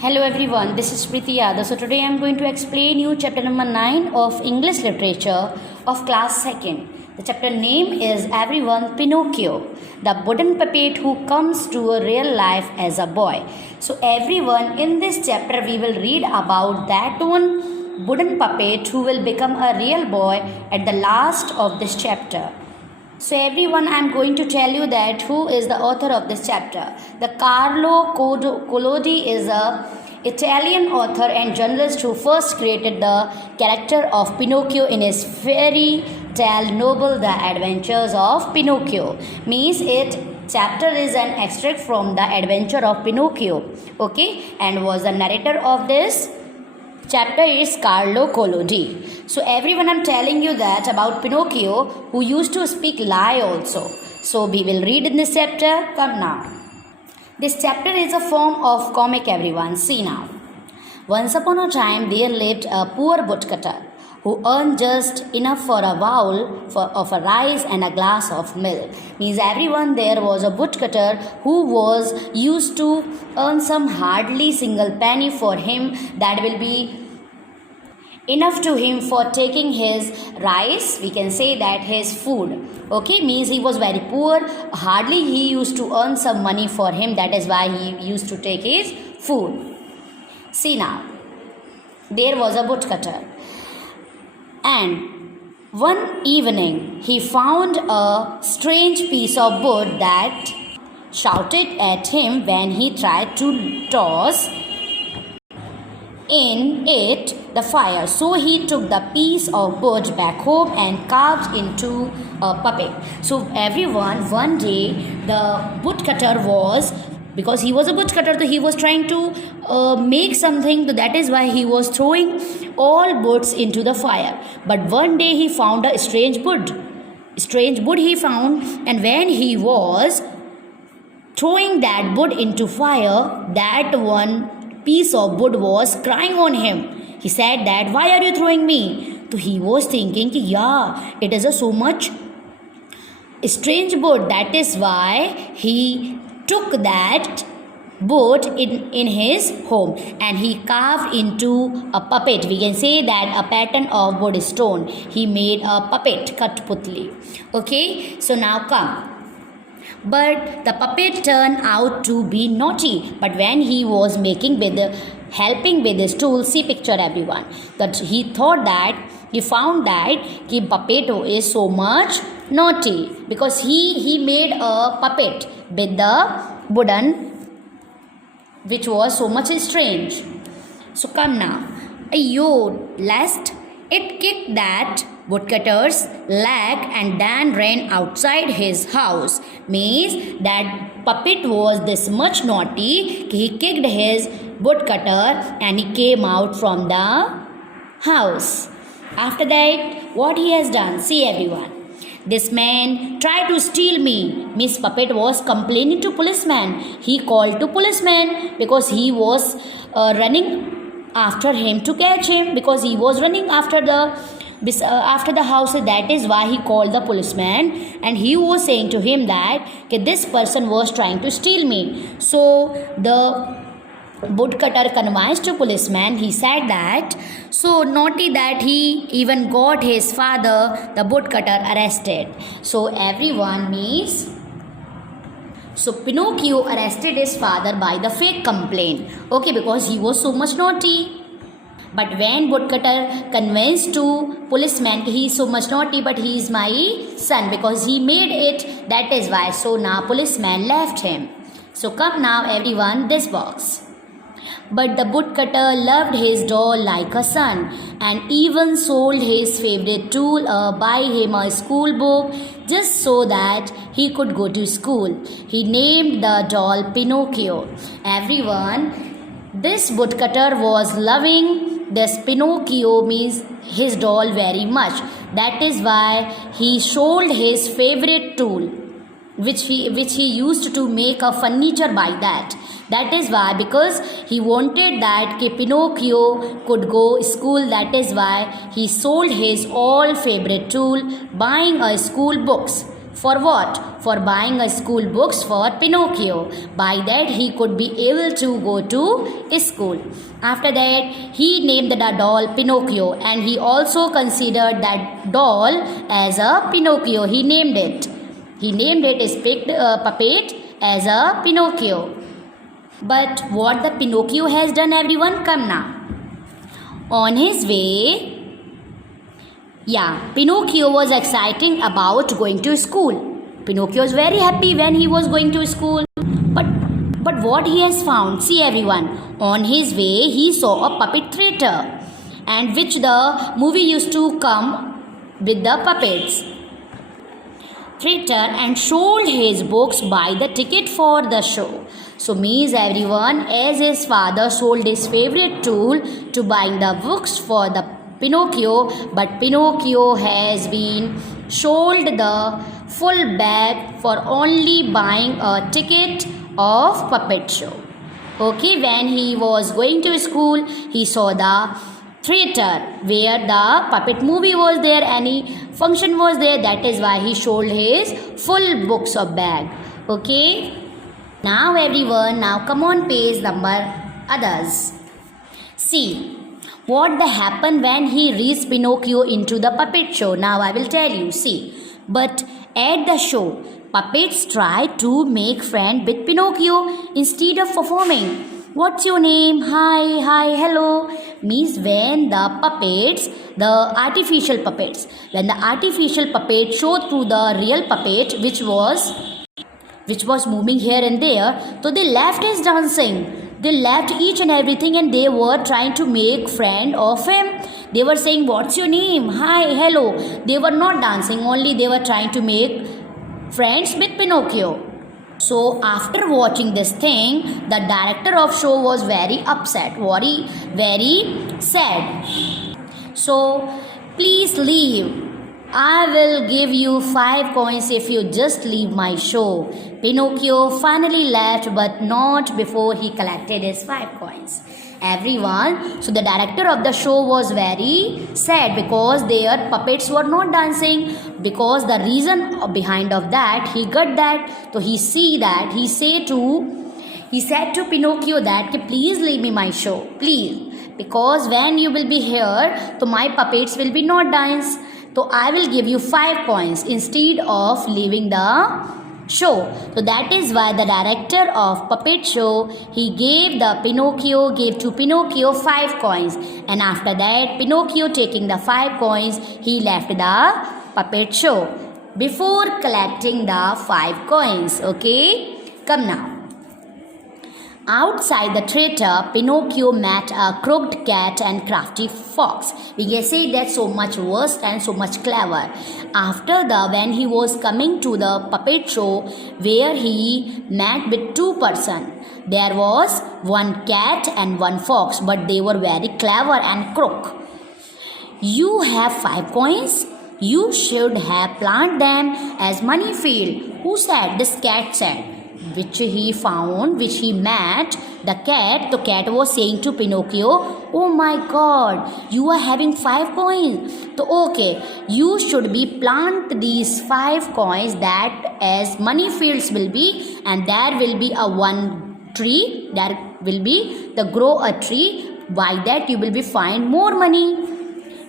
Hello everyone, this is Priti Yadav. So today I am going to explain you chapter number 9 of English literature of class 2nd. The chapter name is Everyone Pinocchio, the wooden puppet who comes to a real life as a boy. So everyone, in this chapter we will read about that one wooden puppet who will become a real boy at the last of this chapter. So everyone, I am going to tell you that who is the author of this chapter. The Carlo Collodi is a Italian author and journalist who first created the character of Pinocchio in his fairy tale novel The Adventures of Pinocchio. Means it chapter is an extract from The Adventure of Pinocchio. Okay, and was the narrator of this chapter is Carlo Collodi. So everyone, I'm telling you that about Pinocchio who used to speak lie also. So we will read in this chapter. Come now. This chapter is a form of comic everyone. See now. Once upon a time there lived a poor woodcutter who earned just enough for a bowl of a rice and a glass of milk. Means everyone, there was a woodcutter who was used to earn some hardly single penny for him that will be enough to him for taking his rice, we can say that his food. Okay, means he was very poor, hardly he used to earn some money for him, that is why he used to take his food. See now, there was a woodcutter. And one evening, he found a strange piece of wood that shouted at him when he tried to toss in it the fire. So he took the piece of wood back home and carved into a puppet. So everyone, one day the woodcutter was, because he was a woodcutter, so he was trying to make something, so that is why he was throwing all woods into the fire. But one day he found a strange wood he found, and when he was throwing that wood into fire, that one piece of wood was crying on him. He said that, why are you throwing me? So he was thinking, it is a so much strange wood, that is why he took that wood in his home and he carved into a puppet. We can say that a pattern of wood stone. He made a puppet, Kathputli. Okay, so now come. But the puppet turned out to be naughty. But when he was helping with his tools, see picture everyone, that he found that the puppet is so much naughty because he made a puppet with the wooden, which was so much strange. So come now. Lest it kicked that woodcutter's leg and then ran outside his house. Means that puppet was this much naughty, he kicked his woodcutter and he came out from the house. After that, what he has done? See everyone. This man tried to steal me. Miss Puppet was complaining to policeman. He called to policeman because he was running after him to catch him, because he was running after the house. That is why he called the policeman, and he was saying to him that this person was trying to steal me. So the woodcutter convinced to policeman. He said that so naughty that he even got his father, the woodcutter, arrested. So everyone, means so Pinocchio arrested his father by the fake complaint. Okay, because he was so much naughty. But when woodcutter convinced to policeman he is so much naughty, but he is my son because he made it, that is why. So now policeman left him. So come now everyone, this box. But the woodcutter loved his doll like a son and even sold his favorite tool, buy him a school book just so that he could go to school. He named the doll Pinocchio. Everyone, this woodcutter was loving this Pinocchio, means his doll, very much. That is why he sold his favorite tool, which he used to make a furniture by that. That is why, because he wanted that Pinocchio could go school, that is why he sold his all favorite tool, buying a school books For what? For buying a school books for Pinocchio. By that he could be able to go to school. After that he named the doll Pinocchio, and he also considered that doll as a Pinocchio. He named it. He named it his puppet as a Pinocchio. But what the Pinocchio has done, everyone? Come now. On his way, Pinocchio was excited about going to school. Pinocchio was very happy when he was going to school. But what he has found, see everyone, on his way he saw a puppet theatre, and which the movie used to come with the puppets theatre, and sold his books by the ticket for the show. So means everyone, as his father sold his favorite tool to buying the books for the Pinocchio, but Pinocchio has been sold the full bag for only buying a ticket of puppet show. Okay, when he was going to school, he saw the theater where the puppet movie was there, any function was there. That is why he sold his full books of bag. Okay, now everyone, now come on page number others. See what happened when he reached Pinocchio into the puppet show. Now I will tell you. See, but at the show, puppets tried to make friend with Pinocchio instead of performing. What's your name? Hi, hello. Means when the puppets, the artificial puppets, when the artificial puppet showed to the real puppet, which was moving here and there, so they left his dancing. They left each and everything, and they were trying to make friend of him. They were saying, what's your name? Hi, hello. They were not dancing, only they were trying to make friends with Pinocchio. So after watching this thing, the director of show was very upset, very sad. So please leave. I will give you 5 coins if you just leave my show. Pinocchio finally left, but not before he collected his 5 coins. Everyone, so the director of the show was very sad because their puppets were not dancing, because the reason behind of that, he got that. So he said to Pinocchio that, please leave me my show, please, because when you will be here, so my puppets will be not dance. So I will give you 5 coins instead of leaving the show. So that is why the director of puppet show, he gave to Pinocchio 5 coins, and after that Pinocchio, taking the 5 coins, he left the puppet show before collecting the 5 coins. Okay, come now. Outside the theatre, Pinocchio met a crooked cat and crafty fox. We can say that so much worse and so much clever. When he was coming to the puppet show, where he met with 2 persons, there was one cat and one fox, but they were very clever and crook. You have 5 coins? You should have planted them as money field. Who said? This cat said. Which he met the cat. The cat was saying to Pinocchio, oh my god, you are having 5 coins. So okay, you should be plant these 5 coins that as money fields will be, and there will be a one tree, there will be the grow a tree. By that you will be find more money.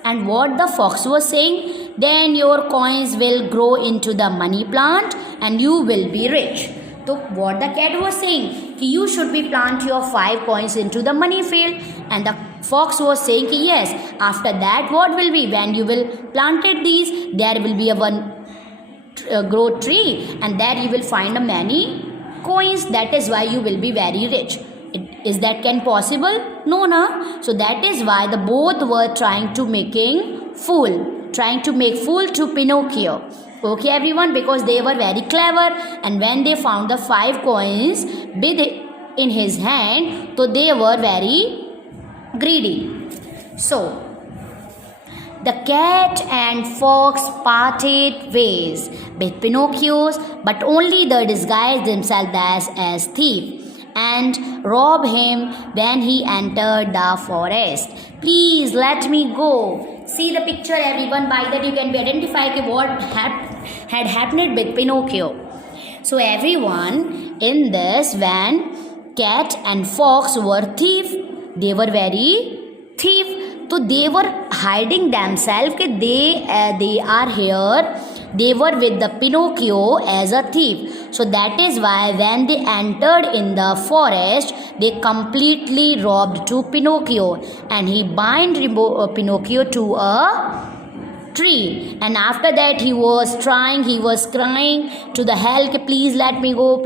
And what the fox was saying, then your coins will grow into the money plant and you will be rich. So what the cat was saying, you should be plant your 5 coins into the money field, and the fox was saying, yes, after that what will be, when you will planted these, there will be a one grow tree, and there you will find a many coins. That is why you will be very rich. Is that can possible? No. So that is why the both were trying to make fool to Pinocchio. Okay everyone, because they were very clever, and when they found the 5 coins in his hand, so they were very greedy. So the cat and fox parted ways with Pinocchio's, but only they disguised themselves as thief and rob him when he entered the forest. Please let me go. See the picture everyone, by that you can be identified what had happened with Pinocchio. So everyone in this, when cat and fox were thief, they were very thief. So they were hiding themselves कि they are here. They were with the Pinocchio as a thief. So that is why when they entered in the forest, they completely robbed to Pinocchio, and he bind Pinocchio to a tree. And after that he was crying to the hell, please let me go,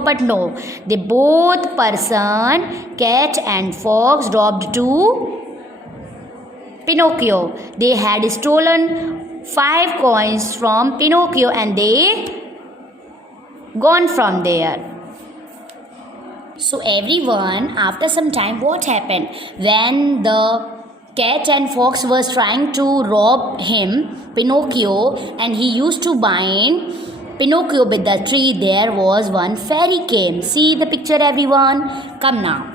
but no, they both person, cat and fox, robbed to Pinocchio. They had stolen 5 coins from Pinocchio and they gone from there. So everyone, after some time, what happened? When the cat and fox was trying to rob him, Pinocchio, and he used to bind Pinocchio with the tree, there was one fairy came. See the picture, everyone? Come now.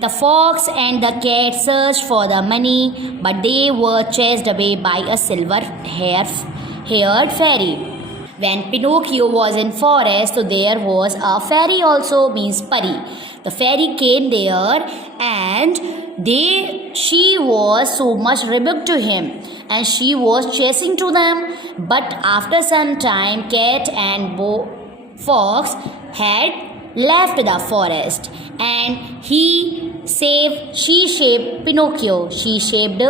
The fox and the cat searched for the money, but they were chased away by a silver-haired fairy. When Pinocchio was in forest, so there was a fairy also, means pari. The fairy came there and she was so much rebuked to him, and she was chasing to them. But after some time, cat and fox had left the forest, and she shaped Pinocchio. She shaped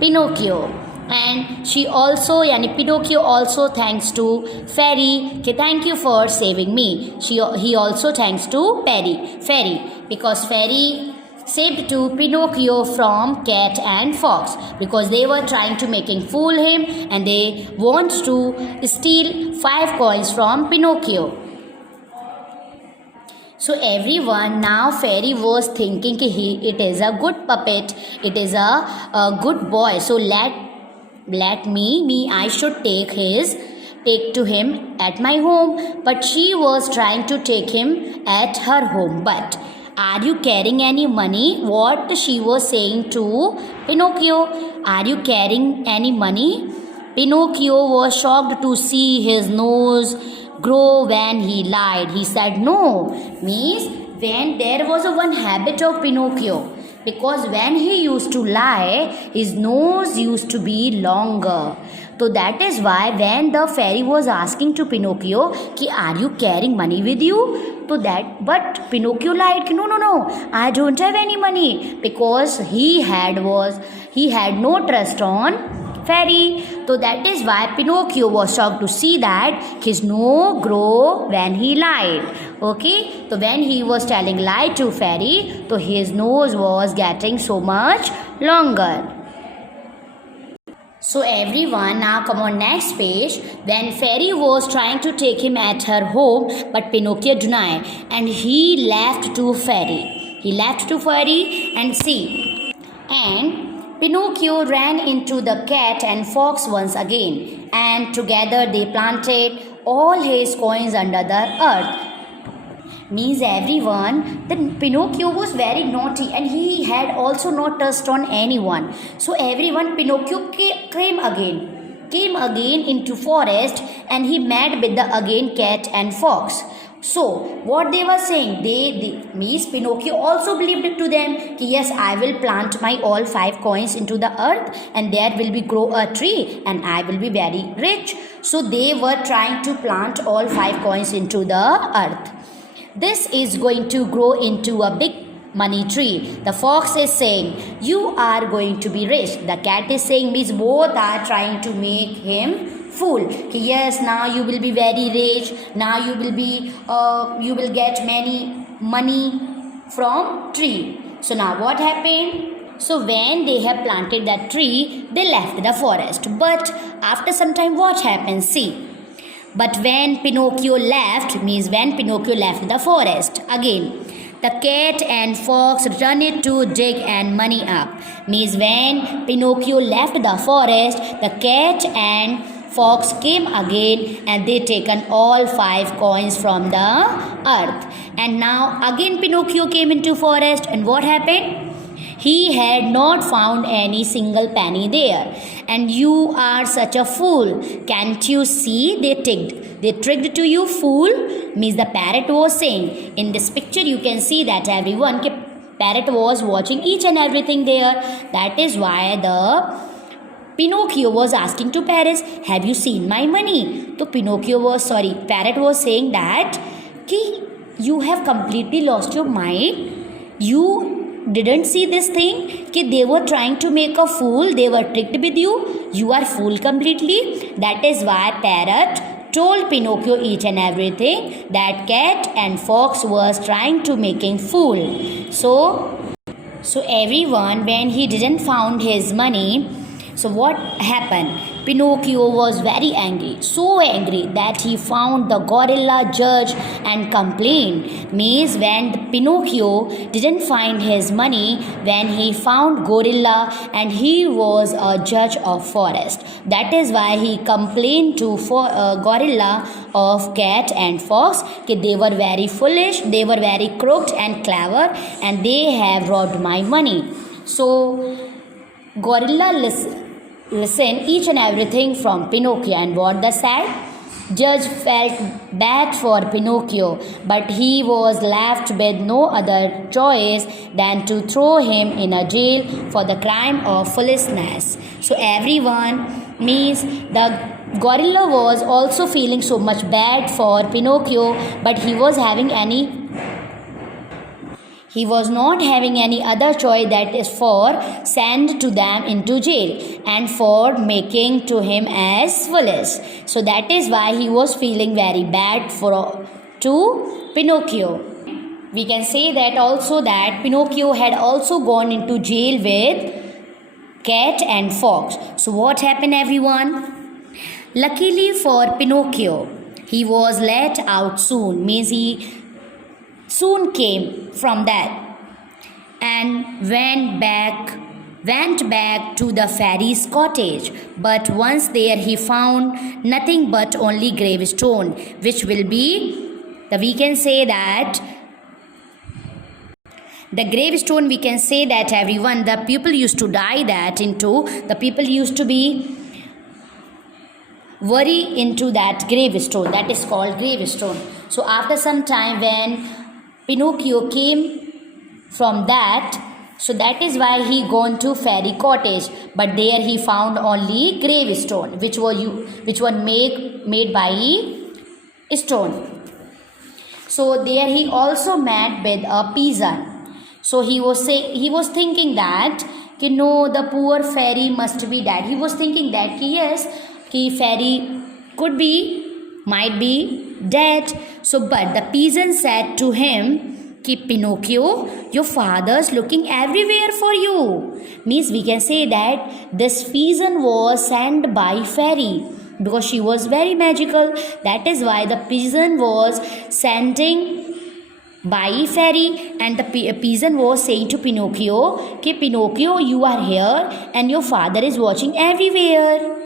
Pinocchio. And she also, Pinocchio also thanks to fairy, okay, thank you for saving me. He also thanks to fairy, because fairy saved to Pinocchio from cat and fox, because they were trying to making fool him, and they want to steal 5 coins from Pinocchio. So everyone, now fairy was thinking it is a good puppet, it is a good boy, so I should take to him at my home. But she was trying to take him at her home. But are you carrying any money? What she was saying to Pinocchio, are you carrying any money? Pinocchio was shocked to see his nose grow when he lied. He said no, means when there was one habit of Pinocchio, because when he used to lie, his nose used to be longer. So that is why when the fairy was asking to Pinocchio, ki, are you carrying money with you? But Pinocchio lied, no, I don't have any money, because he had no trust on fairy. So that is why Pinocchio was shocked to see that his nose grew when he lied. Okay, so when he was telling lie to fairy, so his nose was getting so much longer. So everyone, now come on next page. When fairy was trying to take him at her home, but Pinocchio denied, and he left to fairy. And see, and Pinocchio ran into the cat and fox once again, and together they planted all his coins under the earth. Means everyone, then Pinocchio was very naughty, and he had also not touched on anyone. So everyone, Pinocchio came again into forest, and he met with the again cat and fox. So what they were saying, they means Pinocchio also believed to them, yes, I will plant my all 5 coins into the earth, and there will be grow a tree, and I will be very rich. So they were trying to plant all 5 coins into the earth. This is going to grow into a big money tree. The fox is saying, you are going to be rich. The cat is saying, means both are trying to make him fool. Yes, now you will be very rich. Now you will get many money from tree. So now what happened? So when they have planted that tree, they left the forest. But after some time, what happened? See. But when Pinocchio left, means when Pinocchio left the forest, again, the cat and fox returned to dig and money up. Means when Pinocchio left the forest, the cat and fox came again, and they taken all 5 coins from the earth. And now again Pinocchio came into forest, and what happened? He had not found any single penny there. and you are such a fool. Can't you see they tricked to you, fool? Means the parrot was saying. In this picture you can see that everyone parrot was watching each and everything there. That is why the Pinocchio was asking to Parrot, have you seen my money? So Parrot was saying that you have completely lost your mind. You didn't see this thing? They were trying to make a fool. They were tricked with you. You are fool completely. That is why Parrot told Pinocchio each and everything that cat and fox was trying to making fool. So everyone, when he didn't found his money, so what happened? Pinocchio was very angry, so angry that he found the gorilla judge and complained. Means when Pinocchio didn't find his money, when he found gorilla and he was a judge of forest. That is why he complained to gorilla of cat and fox that they were very foolish, they were very crooked and clever, and they have robbed my money. So gorilla listen each and everything from Pinocchio, and what the said? Judge felt bad for Pinocchio, but he was left with no other choice than to throw him in a jail for the crime of foolishness. So everyone, means the gorilla was also feeling so much bad for Pinocchio, but he was not having any other choice that is for send to them into jail and for making to him as foolish. So that is why he was feeling very bad to Pinocchio. We can say that also that Pinocchio had also gone into jail with cat and fox. So what happened, everyone? Luckily for Pinocchio, he was let out soon. Means he soon came from that and went back to the fairy's cottage. But once there he found nothing but only gravestone, which will be we can say that the gravestone, we can say that everyone, the people used to die that into, the people used to be worry into that gravestone, that is called gravestone. So after some time when Pinocchio came from that, so that is why he gone to fairy cottage, but there he found only gravestone, which were made by stone. So there he also met with a peasant. So he was thinking that no, the poor fairy must be dead. He was thinking that yes, fairy might be dead. So but the peasant said to him, Pinocchio, your father's looking everywhere for you. Means we can say that this peasant was sent by fairy because she was very magical. That is why the peasant was sending by fairy, and the peasant was saying to Pinocchio, Pinocchio, you are here and your father is watching everywhere.